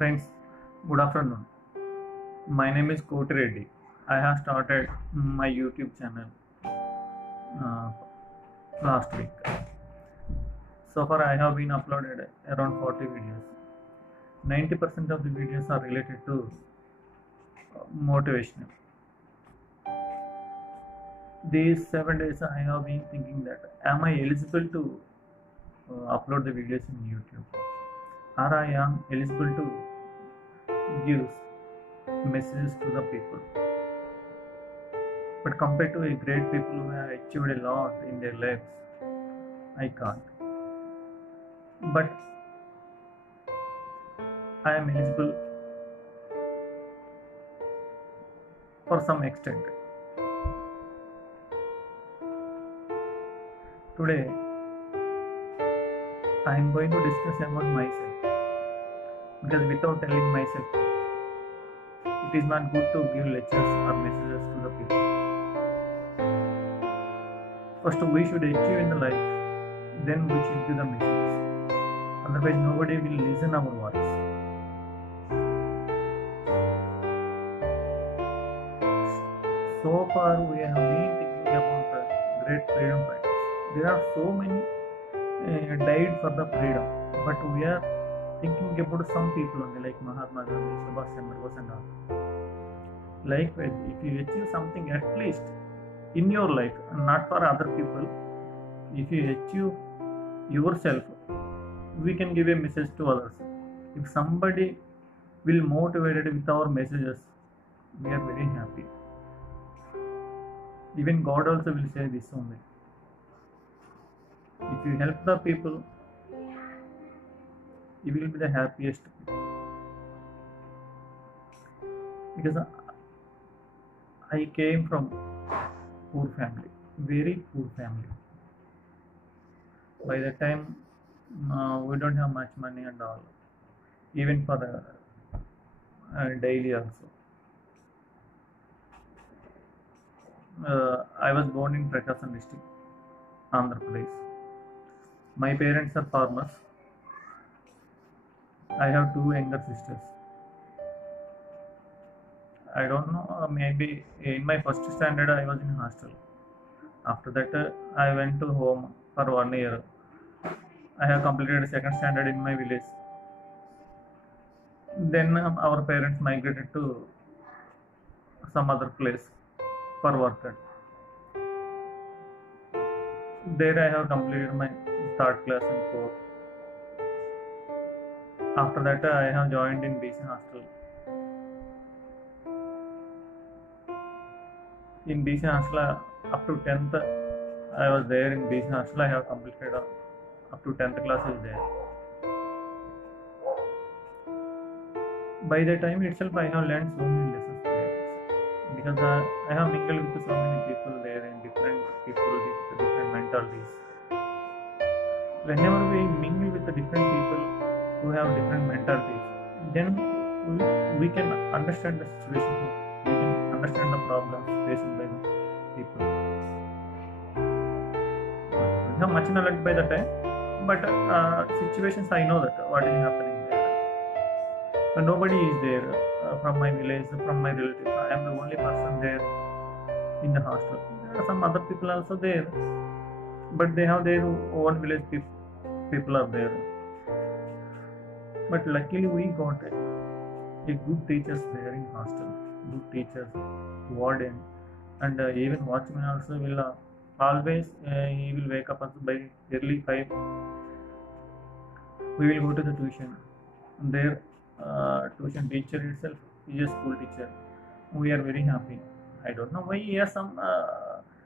Friends, good afternoon. My name is Koti Reddy. I have started my YouTube channel uh, last week. So far, I have been uploaded around 40 videos. 90% of the videos are related to motivational. These 7 days, I have been thinking that am I eligible to upload the videos in YouTube, or I am eligible to give messages to the people. But compared to a great people who have achieved a lot in their lives, I can't. But I am eligible for some extent. Today, I am going to discuss about myself, because without telling myself, it is not good to give lectures or messages to the people. First, we should achieve in the life, then we should give the messages. Otherwise, nobody will listen our voice. So far, we have been thinking about the great freedom fighters. There are so many died for the freedom, but we are thinking about some people only, like Mahatma Gandhi, Subhash Chandra Bose, and all. Likewise, if you achieve something at least in your life, not for other people, if you achieve yourself, we can give a message to others. If somebody will motivate it with our messages, we are very happy. Even God also will say this only. If you help the people, you will be the happiest people. Because I came from poor family, very poor family. By the time we don't have much money and all, even for daily also. I was born in Prakasam district, Andhra Pradesh. My parents are farmers. I have two younger sisters. I don't know, maybe in my first standard I was in hostel. After that, I went to home for 1 year. I have completed second standard in my village. Then our parents migrated to some other place for work. There I have completed my third class and fourth. After that, I have joined in BC hostel. In BC hostel, up to 10th, I was there in BC hostel. I have completed up to 10th class is there. By the time itself, I have learned so many lessons there, because I have mingled with so many people there, and different people with different mentalities. Whenever we mingle with the different people who have different mentalities, then we can understand the situation, we can understand the problems faced by the people. We have much knowledge by the time, but situations I know that what is happening there. But nobody is there from my village, from my relatives. I am the only person there in the hostel. There are some other people also there, but they have their own village people are there. But luckily we got a good teachers there in hostel, good teachers, warden, and even watchman also will always he will wake up by early 5. We will go to the tuition. Their tuition teacher itself is a school teacher. We are very happy. I don't know why he has some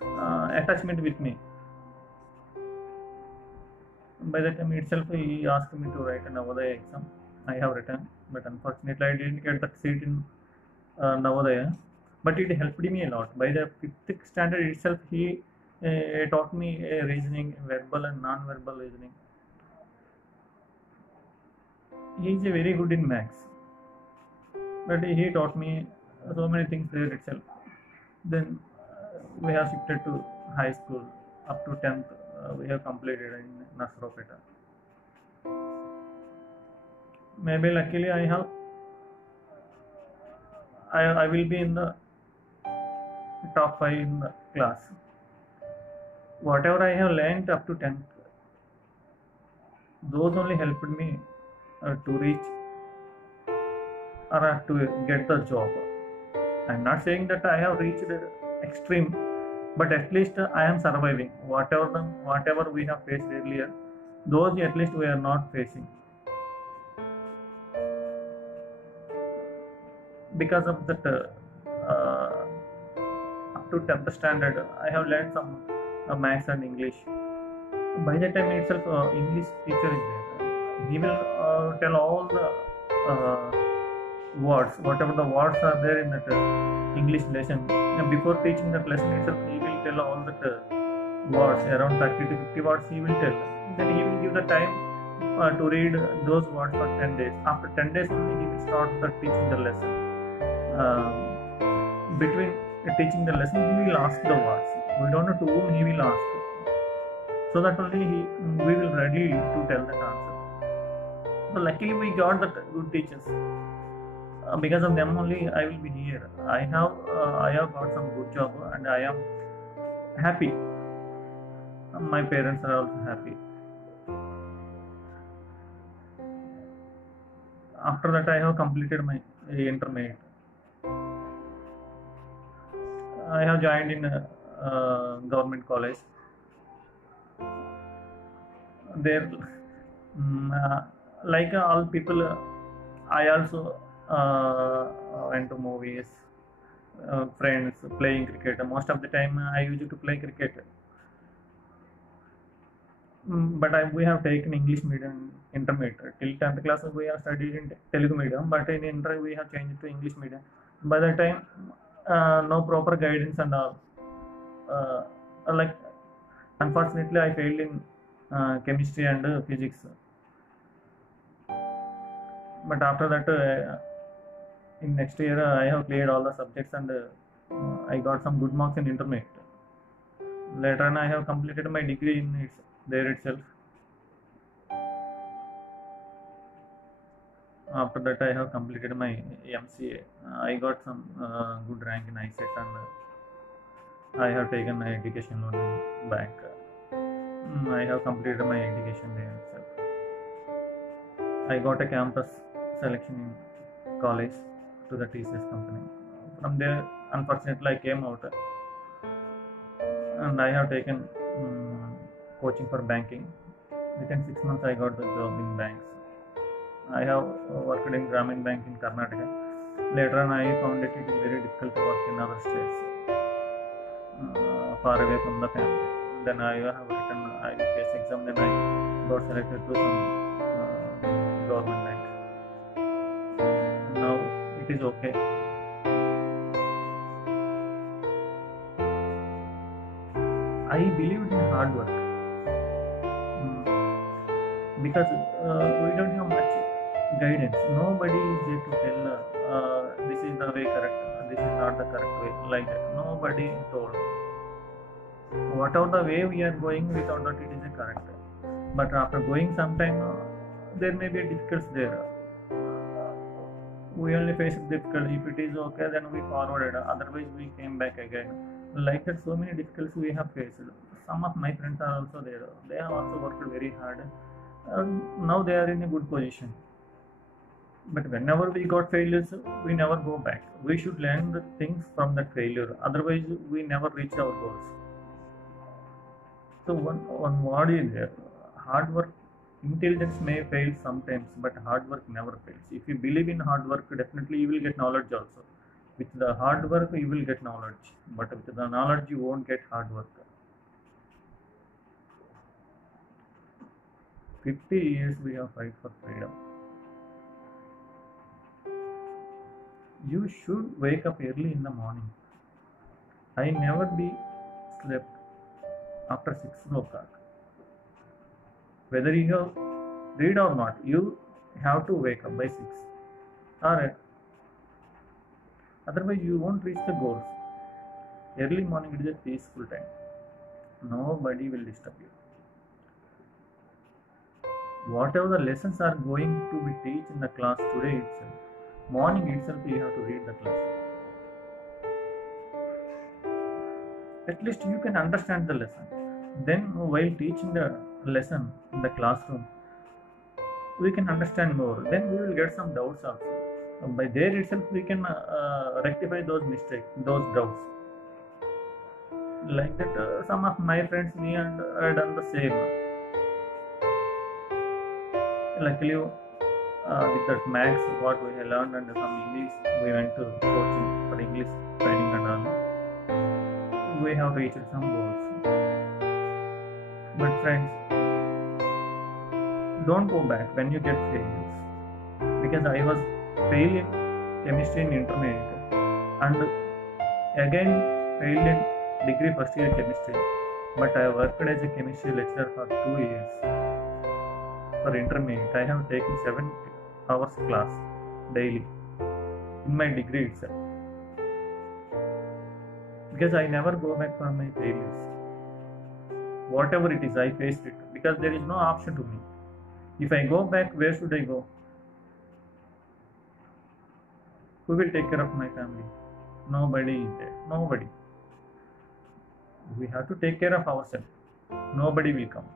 attachment with me. By the time itself, he asked me to write a Navodaya exam. I have written, but unfortunately, I didn't get the seat in Navodaya. But it helped me a lot. By the 5th standard itself, he taught me reasoning, verbal and non-verbal reasoning. He is very good in maths, but he taught me so many things there itself. Then we have shifted to high school. Up to 10th, we have completed in Nasropeta. Maybe luckily I have I will be in the top 5 in the class. Whatever I have learned up to 10th, those only helped me to reach or to get the job. I'm not saying that I have reached extreme, but at least I am surviving. Whatever we have faced earlier, those at least we are not facing. Because of that, up to 10th standard, I have learned some maths and English. By the time itself, English teacher is there. He will tell all the words, whatever the words are there in that English lesson. And before teaching that lesson itself, he will tell all that words, around 30 to 50 words he will tell. Then he will give the time to read those words for 10 days. After 10 days only, he will start the teaching the lesson. Between teaching the lesson, he will ask the words. We don't know to whom he will ask. So that only we will ready to tell that answer. So luckily we got that good teachers. Because of them only I will be here. I have got some good job and I am happy. My parents are also happy. After that I have completed my intermediate. I have joined in a government college. There, like all people, I also went to movies, friends, playing cricket. Most of the time I used to play cricket. But we have taken English medium intermediate. Till 10th class we have studied in Telugu medium, but in inter we have changed to English medium. By the time, no proper guidance and all. Like, unfortunately, I failed in chemistry and physics. But after that, in next year, I have cleared all the subjects and I got some good marks in intermediate. Later on, I have completed my degree in there itself. After that, I have completed my MCA. I got some good rank in ICET and I have taken my education loan in bank. I have completed my education there itself. I got a campus selection in college to the TCS company. From there, unfortunately, I came out and I have taken coaching for banking. Within 6 months, I got the job in banks. I have worked in Grameen Bank in Karnataka. Later on, I found it is very difficult to work in other states, far away from the family. Then I have written IBPS exam. Then I got selected to some government bank. Now it is okay. I believed in hard work because we don't have much guidance. Nobody is there to tell this is the way correct, this is not the correct way, like that. Nobody told. Whatever the way we are going, we thought that it is a correct. But after going some time, there may be a difficulty there. We only face difficulty. If it is okay, then we forwarded. Otherwise, we came back again. Like that, so many difficulties we have faced. Some of my friends are also there. They have also worked very hard. Now they are in a good position. But whenever we got failures, we never go back. We should learn the things from that failure. Otherwise, we never reach our goals. So one word is there. Hard work. Intelligence may fail sometimes, but hard work never fails. If you believe in hard work, definitely you will get knowledge also. With the hard work, you will get knowledge. But with the knowledge, you won't get hard work. 50 years we have fight for freedom. You should wake up early in the morning. I never be slept after 6 o'clock. Whether you have read or not, you have to wake up by 6. Alright. Otherwise, you won't reach the goals. Early morning it is a peaceful time. Nobody will disturb you. Whatever the lessons are going to be taught in the class today itself, morning itself you have to read the lesson. at least you can understand the lesson. Then while teaching the lesson in the classroom, we can understand more. Then we will get some doubts also. By there itself we can rectify those mistakes, those doubts. Like that, some of my friends, we and done the same. Luckily, with that maths, what we have learned, and some English, we went to coaching for English training and all. We have reached some goals. But friends, don't go back when you get failures. Because I was failed in chemistry in intermediate, and again failed in degree first year chemistry. But I worked as a chemistry lecturer for 2 years. For intermediate, I have taken 7 hours class daily in my degree itself. Because I never go back for my failures. Whatever it is, I faced it. Because there is no option to me. If I go back, where should I go? Who will take care of my family? Nobody is there. Nobody. We have to take care of ourselves. Nobody will come.